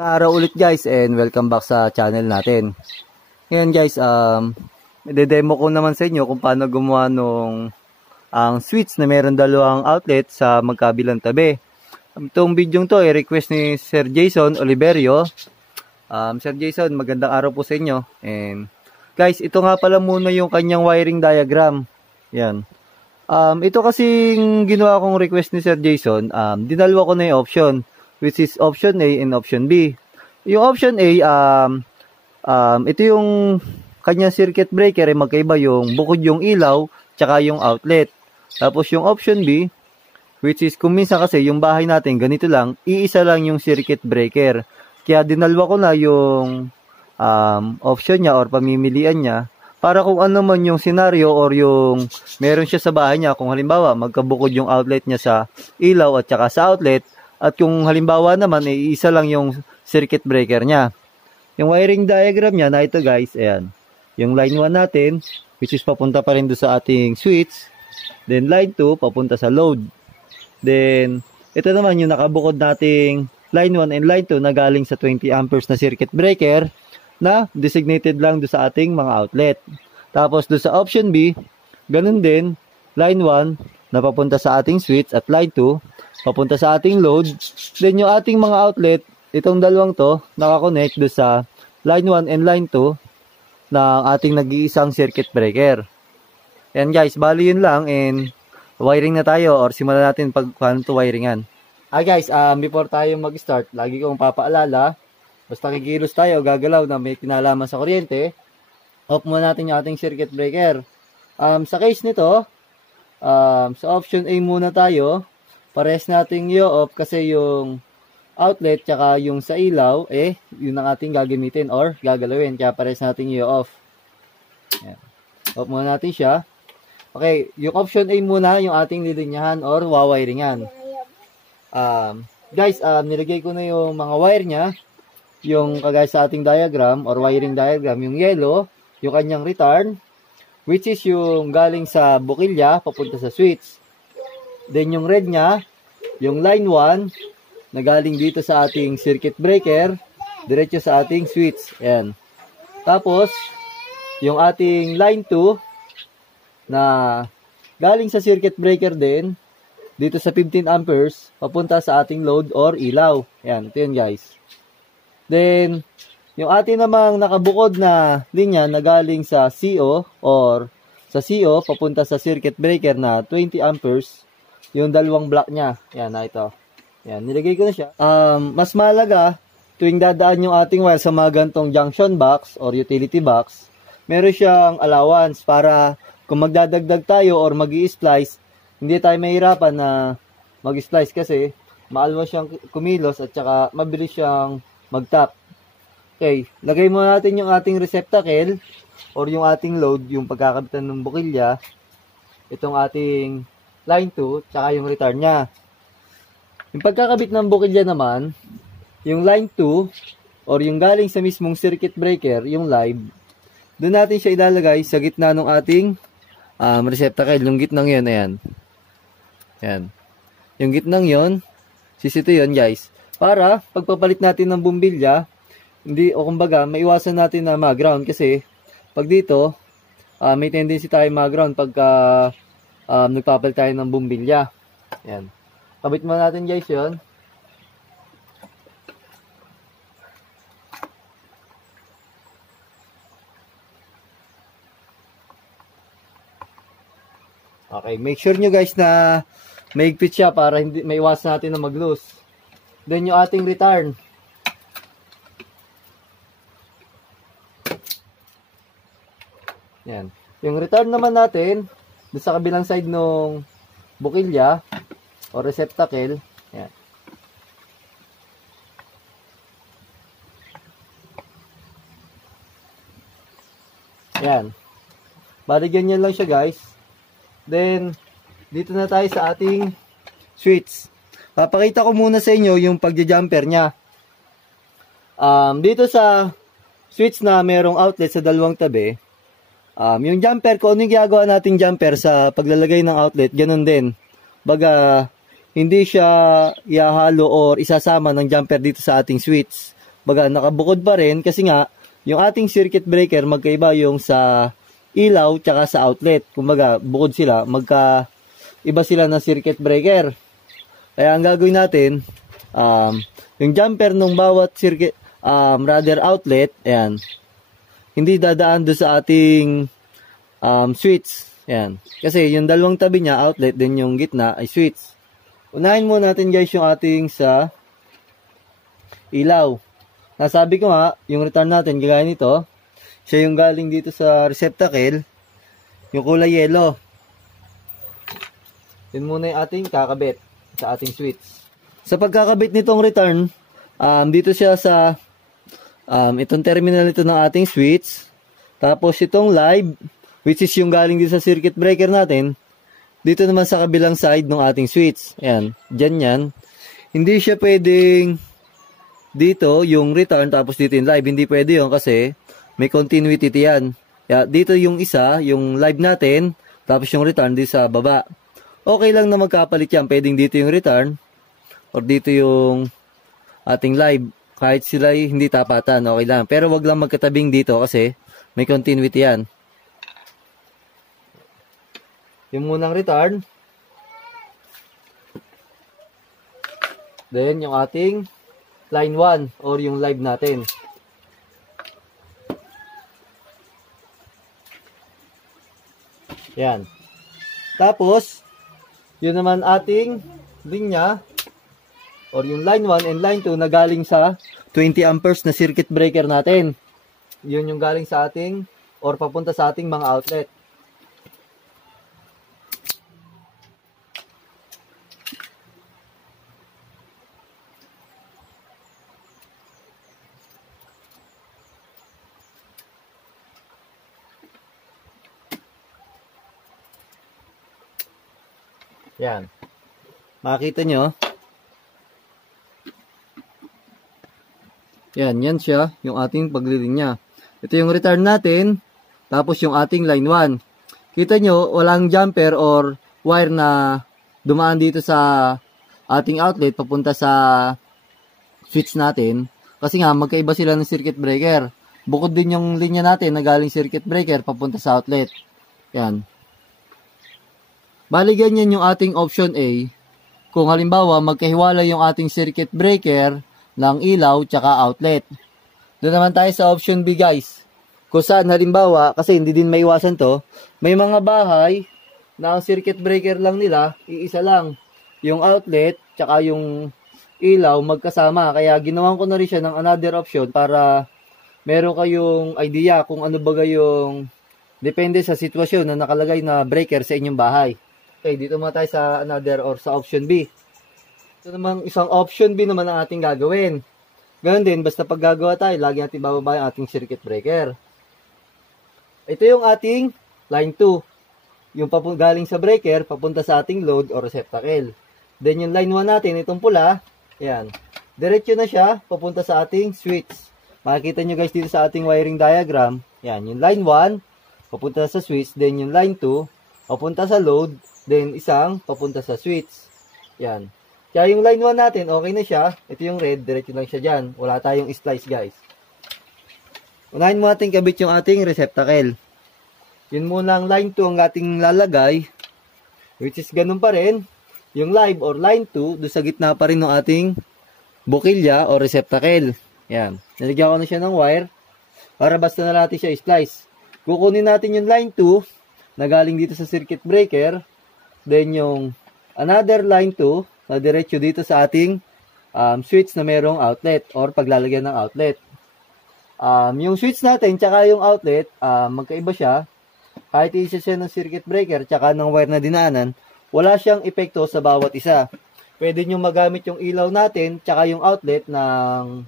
Araw ulit guys and welcome back sa channel natin. Ngayon guys, i-demo ko naman sa inyo kung paano gumawa nung ang switch na meron dalawang outlet sa magkabilang tabi. Itong video to ay request ni Sir Jason Oliverio. Sir Jason, magandang araw po sa inyo. And guys, ito nga pala muna yung kanyang wiring diagram. Yan. Ito kasing ginawa kong request ni Sir Jason, dinalwa ko na yung option, which is option A and option B. Yung option A, ito yung kanyang circuit breaker, magkaiba yung bukod yung ilaw, tsaka yung outlet. Tapos yung option B, which is kung minsan kasi yung bahay natin, ganito lang, iisa lang yung circuit breaker. Kaya dinalwa ko na yung option niya or pamimilian niya, para kung ano man yung scenario or yung meron siya sa bahay niya, kung halimbawa magkabukod yung outlet niya sa ilaw at saka sa outlet, at kung halimbawa naman, isa lang yung circuit breaker niya. Yung wiring diagram niya na ito guys, ayan. Yung line 1 natin, which is papunta pa rin doon sa ating switch. Then line 2, papunta sa load. Then, ito naman yung nakabukod nating line 1 and line 2 na galing sa 20 amperes na circuit breaker na designated lang doon sa ating mga outlet. Tapos doon sa option B, ganun din, line 1 na papunta sa ating switch at line 2 papunta sa ating load. Then yung ating mga outlet, itong dalawang to, nakakonect do sa line 1 and line 2 ng ating nag-iisang circuit breaker. Yan guys, bali yun lang and wiring na tayo or simulan natin paano to wiringan. Guys, before tayo mag-start, lagi kong papaalala, basta kikilos tayo, gagalaw na may kinalaman sa kuryente, off muna natin yung ating circuit breaker. Sa case nito, sa option A muna tayo, pares natin i-off kasi yung outlet tsaka yung sa ilaw, yun ang ating gagamitin or gagalawin. Kaya pares natin i-off. Off muna natin siya. Okay, yung option A muna, yung ating lilinyahan or wawiringan. Guys, nilagay ko na yung mga wire niya. Yung kagaya sa ating diagram or wiring diagram, yung yellow, yung kanyang return, which is yung galing sa bukilya, papunta sa switch. Then yung red niya, yung line 1, na galing dito sa ating circuit breaker, diretso sa ating switch. Ayan. Tapos, yung ating line 2, na galing sa circuit breaker din, dito sa 15 amperes, papunta sa ating load or ilaw. Ayan, ito yun guys. Then, yung ating namang nakabukod na linya na galing sa CO or sa CO, papunta sa circuit breaker na 20 amperes, yung dalawang block niya. Yan na ito. Yan, nilagay ko na siya. Mas mahalaga, tuwing dadaan yung ating wire sa mga gantong junction box or utility box, meron siyang allowance para kung magdadagdag tayo or mag-i-splice, hindi tayo mahirapan na mag-splice kasi maalwa siyang kumilos at saka mabilis siyang mag-tap. Okay, lagay muna natin yung ating receptacle or yung ating load, yung pagkakabitan ng bukilya, itong ating line 2, tsaka yung return niya. Yung pagkakabit ng bukilya naman, yung line 2, or yung galing sa mismong circuit breaker, yung live, doon natin siya ilalagay sa gitna ng ating receptacle. Yung gitnang yun, ayan. Ayan. Yung gitnang yun, sisito yun guys. Para, pagpapalit natin ng bumbilya, hindi, o kumbaga, maiwasan natin na mag-ground kasi, pag dito, may tendency tayo mag-ground pagka nagpapalit tayo ng bumbilya. Yan. Kabit mo natin guys yun. Okay, make sure nyo guys na maigpit siya para hindi maiwasan natin na mag-loose. Then yung ating return. Yan. Yung return naman natin, doon sa kabilang side nung bukilya o receptacle. Yan. Yan. Bali ganyan lang siya guys. Then, dito na tayo sa ating switch. Papakita ko muna sa inyo yung pagja-jumper niya. Dito sa switch na merong outlet sa dalawang tabi, yung jumper, kung ano yung ginagawa nating jumper sa paglalagay ng outlet, ganun din. Baga, hindi siya ihahalo or isasama ng jumper dito sa ating switch. baga nakabukod pa rin kasi nga yung ating circuit breaker magkaiba yung sa ilaw tsaka sa outlet. Kumbaga bukod sila, iba sila ng circuit breaker. Kaya ang gagawin natin, yung jumper ng bawat circuit rather outlet, ayan, hindi dadaan doon sa ating switch. Ayan. Kasi yung dalawang tabi niya outlet, then yung gitna ay switch. Unahin muna natin guys yung ating sa ilaw. Nasabi ko nga, yung return natin, gaya nito, siya yung galing dito sa receptacle, yung kulay yellow. Yun muna yung ating kakabit sa ating switch. Sa pagkakabit nitong return, dito siya sa itong terminal ito ng ating switch. Tapos itong live, which is yung galing dito sa circuit breaker natin, dito naman sa kabilang side ng ating switch. Ayan, dyan yan. Hindi siya pwedeng dito yung return tapos dito yung live. Hindi pwede yun kasi may continuity yan. Kaya dito yung isa, yung live natin, tapos yung return dito sa baba. Okay lang na magkapalit yan. Pwedeng dito yung return or dito yung ating live. Kahit sila hindi tapatan, okay lang. Pero wag lang magkatabing dito kasi may continuity yan. Yung munang return. Then yung ating line 1 or yung live natin. Yan. Tapos, yun naman ating linya or yung line 1 and line 2 na galing sa 20 amperes na circuit breaker natin. Yun yung galing sa ating or papunta sa ating mga outlet. Yan. Makikita nyo. Yan siya, yung ating paglilinya. Ito yung return natin, tapos yung ating line 1. Kita nyo, walang jumper or wire na dumaan dito sa ating outlet papunta sa switch natin. Kasi nga, magkaiba sila ng circuit breaker. Bukod din yung linya natin na galing circuit breaker papunta sa outlet. Yan. Bali ganyan yung ating option A. Kung halimbawa magkahiwalay yung ating circuit breaker ng ilaw tsaka outlet. Doon naman tayo sa option B guys. Kung saan halimbawa, kasi hindi din maiwasan to, may mga bahay na ang circuit breaker lang nila, iisa lang. Yung outlet tsaka yung ilaw magkasama. Kaya ginawan ko na rin siya ng another option para meron kayong idea kung ano ba yung depende sa sitwasyon na nakalagay na breaker sa inyong bahay. Okay, dito muna tayo sa another or sa option B. Ito naman, isang option B naman ang ating gagawin. Ganun din, basta pag gagawa tayo, lagi natin bababa yung ating circuit breaker. Ito yung ating line 2. Yung galing sa breaker, papunta sa ating load or receptacle. Then yung line 1 natin, itong pula, ayan. Diretso na siya, papunta sa ating switch. Makikita nyo guys dito sa ating wiring diagram. Ayan, yung line 1, papunta sa switch. Then yung line 2, papunta sa load. Then, isang papunta sa switch. Yan. Kaya yung line 1 natin, okay na siya. Ito yung red, diretso lang siya dyan. Wala tayong splice, guys. Unahin mo natin kabit yung ating receptacle. Yun muna ang line 2 ang ating lalagay. Which is ganun pa rin. Yung live or line 2, doon sa gitna pa rin ng ating bukilya o receptacle. Yan. Nalagyan ko na siya ng wire. Para basta na natin siya splice. Kukunin natin yung line 2 na galing dito sa circuit breaker. Then yung another line 2 na diretso dito sa ating switch na merong outlet or paglalagyan ng outlet. Yung switch natin tsaka yung outlet, magkaiba siya. Kahit isa siya ng circuit breaker tsaka ng wire na dinaanan, wala siyang epekto sa bawat isa. Pwede nyo magamit yung ilaw natin tsaka yung outlet ng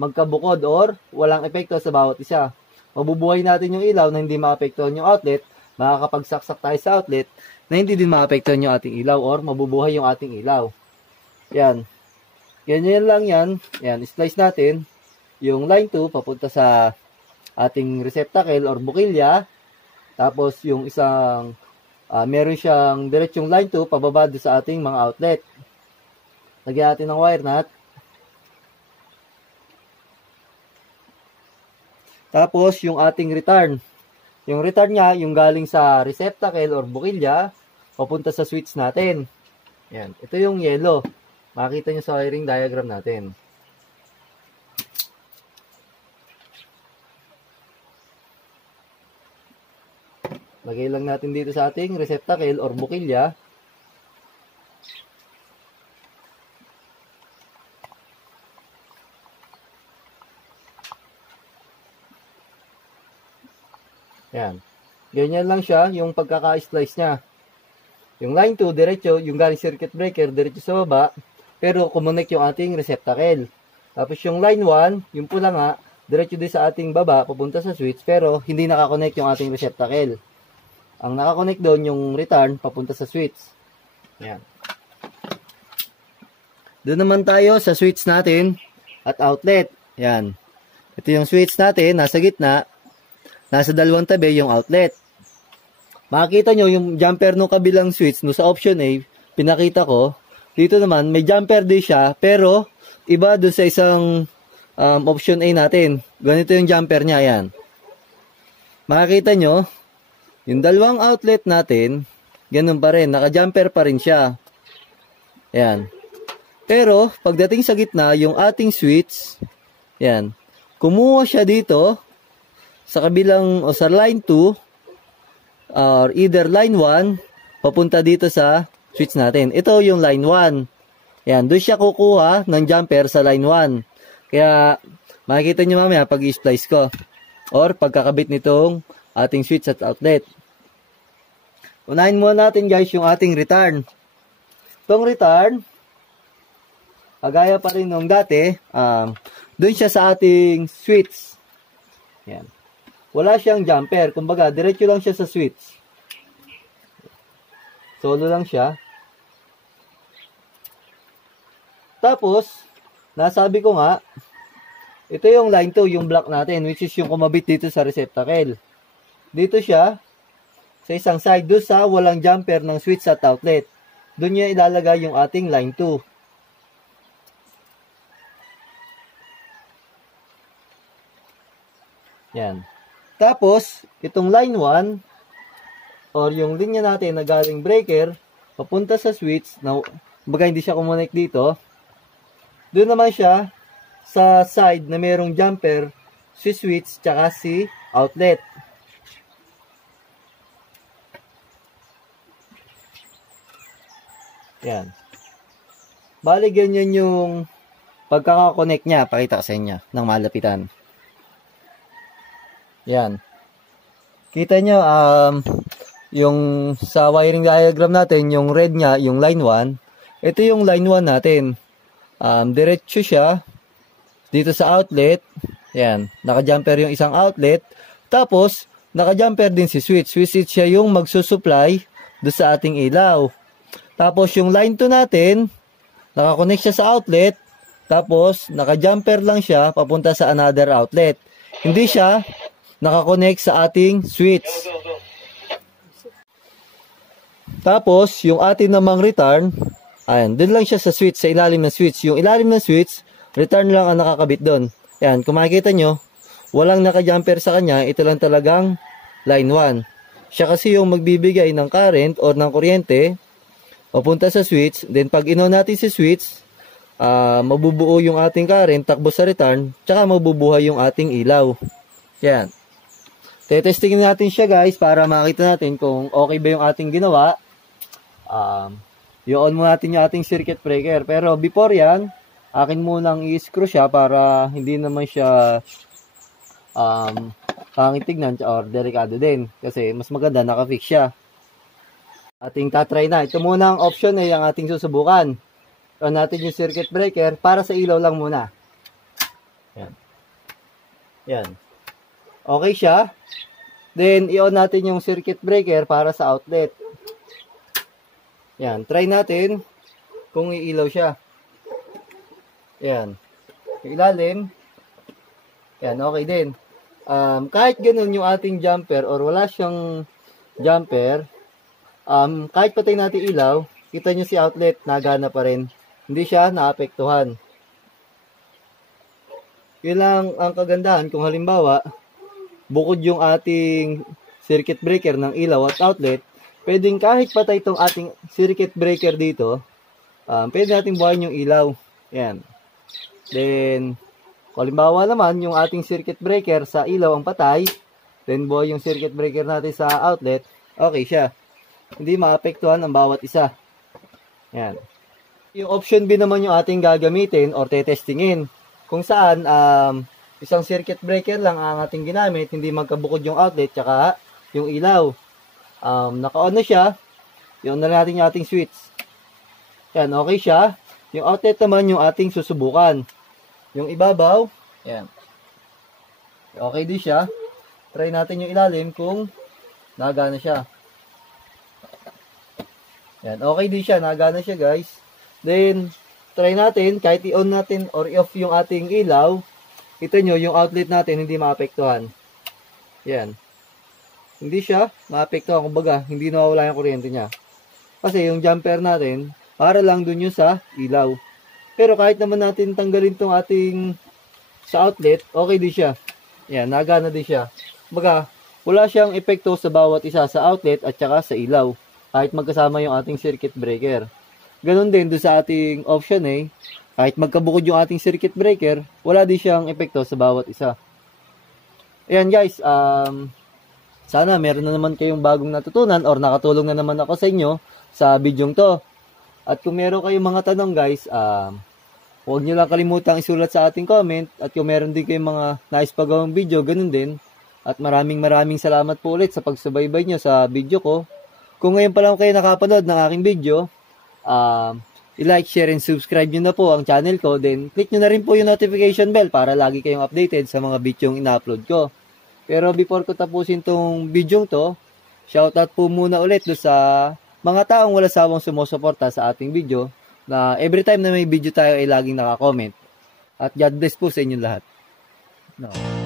magkabukod or walang epekto sa bawat isa. Mabubuhay natin yung ilaw na hindi maapektuhan yung outlet, makakapagsaksak tayo sa outlet na hindi din maapektuhan yung ating ilaw or mabubuhay yung ating ilaw. Yan. Ganyan lang yan. Yan, splice natin yung line 2 papunta sa ating receptacle or bukilya. Tapos yung isang meron siyang diretsong line 2 pababa sa ating mga outlet. Lagyan natin ng wire nut. Tapos, yung ating return. Yung return niya, yung galing sa receptacle or bukilya, papunta sa switch natin. Yan. Ito yung yellow. Makikita nyo sa wiring diagram natin. Lagay lang natin dito sa ating receptacle or bukilya. Yan. Ganyan lang siya yung pagkaka-splice niya. Yung line 2, diretso, yung galing circuit breaker, diretso sa baba, pero kumonek yung ating receptacle. Tapos yung line 1, yung pula nga, diretso din sa ating baba, papunta sa switch, pero hindi nakakonect yung ating receptacle. Ang nakakonect doon, yung return, papunta sa switch. Yan. Doon naman tayo sa switch natin at outlet. Yan. Ito yung switch natin, nasa gitna. Nasa dalawang tabi yung outlet. Makikita nyo yung jumper no kabilang switch no sa option A, pinakita ko. Dito naman may jumper din siya pero iba doon sa isang option A natin. Ganito yung jumper niya, yan. Makikita nyo yung dalawang outlet natin, ganun pa rin, naka-jumper pa rin siya. Yan. Pero pagdating sa gitna yung ating switch, yan. Kumuha siya dito sa kabilang o sa line 2 or either line 1 papunta dito sa switch natin. Ito yung line 1. Yan, doon siya kukuha ng jumper sa line 1. Kaya makikita nyo mamaya pag i-splice ko or pagkakabit nitong ating switch at outlet. Unahin muna natin guys yung ating return. Itong return, kagaya pa rin nung dati, doon siya sa ating switch. Yan. Wala siyang jumper. Kumbaga, diretso lang siya sa switch. Solo lang siya. Tapos, nasabi ko nga, ito yung line 2, yung block natin, which is yung kumabit dito sa receptacle. Dito siya, sa isang side, doon sa walang jumper ng switch at outlet. Doon niya ilalagay yung ating line 2. Yan. Tapos, itong line 1, or yung linya natin na galing breaker, papunta sa switch, na baga hindi siya kumonek dito, doon naman siya sa side na mayroong jumper, si switch, tsaka si outlet. Yan. Bali, ganyan yung pagkakakonect niya. Pakita ko sa inyo ng malapitan. Yan. Kita nyo, yung sa wiring diagram natin, yung red niya, yung line 1. Ito yung line 1 natin. Diretso siya dito sa outlet. Yan. Naka-jumper yung isang outlet. Tapos, naka-jumper din si switch. Switch siya yung magsusupply do sa ating ilaw. Tapos, yung line 2 natin, nakakonect siya sa outlet. Tapos, naka-jumper lang siya papunta sa another outlet. Hindi siya nakakonect sa ating switch. Tapos, yung ating namang return, ayan, dun lang siya sa switch, sa ilalim ng switch. Yung ilalim ng switch, return lang ang nakakabit doon. Ayan, kung makikita nyo, walang naka-jumper sa kanya, ito lang talagang line 1. Siya kasi yung magbibigay ng current or ng kuryente, papunta sa switch, then pag in-on natin si switch, mabubuo yung ating current, takbo sa return, tsaka mabubuhay yung ating ilaw. Yan. Tetestingin natin siya guys para makita natin kung okay ba yung ating ginawa. I-on muna natin yung ating circuit breaker. Pero before yan, akin munang i-screw siya para hindi naman siya pangit tignan or delikado din. Kasi mas maganda nakafix siya. Ating tatry na. Ito muna ang option ay ang ating susubukan. On natin yung circuit breaker para sa ilaw lang muna. Yan. Yan. Okay siya. Then, i-on natin yung circuit breaker para sa outlet. Yan. Try natin kung iilaw siya. Yan. Ilalim. Yan. Okay din. Kahit ganun yung ating jumper or wala siyang jumper, kahit patay natin ilaw, kita nyo si outlet, nagana pa rin. Hindi siya naapektuhan. Yun lang ang kagandahan kung halimbawa, bukod yung ating circuit breaker ng ilaw at outlet, pwedeng kahit patay itong ating circuit breaker dito, pwede natin buhayin yung ilaw. Yan. Then, halimbawa naman, yung ating circuit breaker sa ilaw ang patay, then buhay yung circuit breaker natin sa outlet, okay siya. Hindi maapektuhan ang bawat isa. Yan. Yung option B naman yung ating gagamitin or tetestingin. Kung saan, isang circuit breaker lang ang ating ginamit, hindi magkabukod yung outlet, tsaka yung ilaw. Naka-on na siya, i-on na natin yung ating switch. Yan, okay siya. Yung outlet naman yung ating susubukan. Yung ibabaw, yan. Okay din siya. Try natin yung ilalim kung nagana siya. Yan, okay din siya, nagana siya guys. Then, try natin, kahit i-on natin or i-off yung ating ilaw, ito nyo, yung outlet natin hindi maapektuhan. Yan. Hindi siya maapektuhan, kumbaga, hindi nawawala yung kuryente niya. Kasi yung jumper natin, para lang dun yung sa ilaw. Pero kahit naman natin tanggalin tong ating sa outlet, okay din siya. Yan, nagana din siya. Kumbaga, wala siyang epekto sa bawat isa sa outlet at saka sa ilaw. Kahit magkasama yung ating circuit breaker. Ganon din doon sa ating option A, kahit magkabukod yung ating circuit breaker, wala din siyang epekto sa bawat isa. Ayan guys, sana meron na naman kayong bagong natutunan or nakatulong na naman ako sa inyo sa bidyong to. At kung meron kayong mga tanong guys, huwag nyo lang kalimutang isulat sa ating comment. At kung meron din kayong mga nais pagawang video, ganun din. At maraming salamat po ulit sa pagsubaybay nyo sa video ko. Kung ngayon pa lang kayo nakapanood ng aking video, i-like, share, and subscribe nyo na po ang channel ko. Then, click nyo na rin po yung notification bell para lagi kayong updated sa mga videong ina-upload ko. Pero before ko tapusin tong videong to, shoutout po muna ulit do sa mga taong wala sawang sumusuporta sa ating video na every time na may video tayo ay laging naka-comment. At God bless po sa inyo lahat. No.